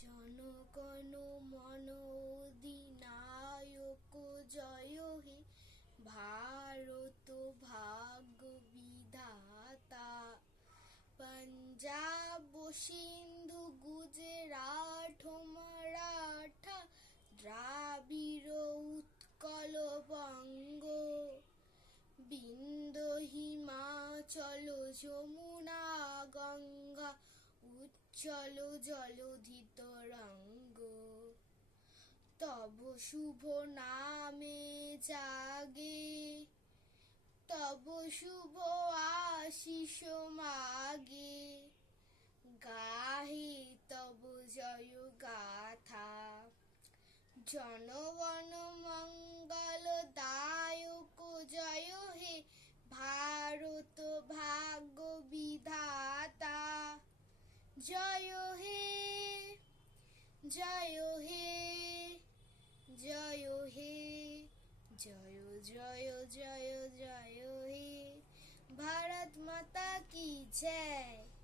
জনগণ মন অধিনায়ক জয় হে, ভারত ভাগ্য বিধাতা। পঞ্জাব সিন্ধু গুজরাট মারাঠা, দ্রাবিড় উৎকল বঙ্গ, বিন্ধ্য হিমাচল যমুনা গঙ্গা, উজ্জ্বল জলধি তরঙ্গ। তব শুভ নামে জাগে, তব শুভ আশিস মাগে, গাহে তব জয় গাথা। জনগণ মঙ্গল দায়ক জয় হে, ভারত ভাগ্য বিধাতা। জয় হে, জয় হে, জয় হে, জয় জয় জয় জয় হে। ভারত মাতা কি জয়।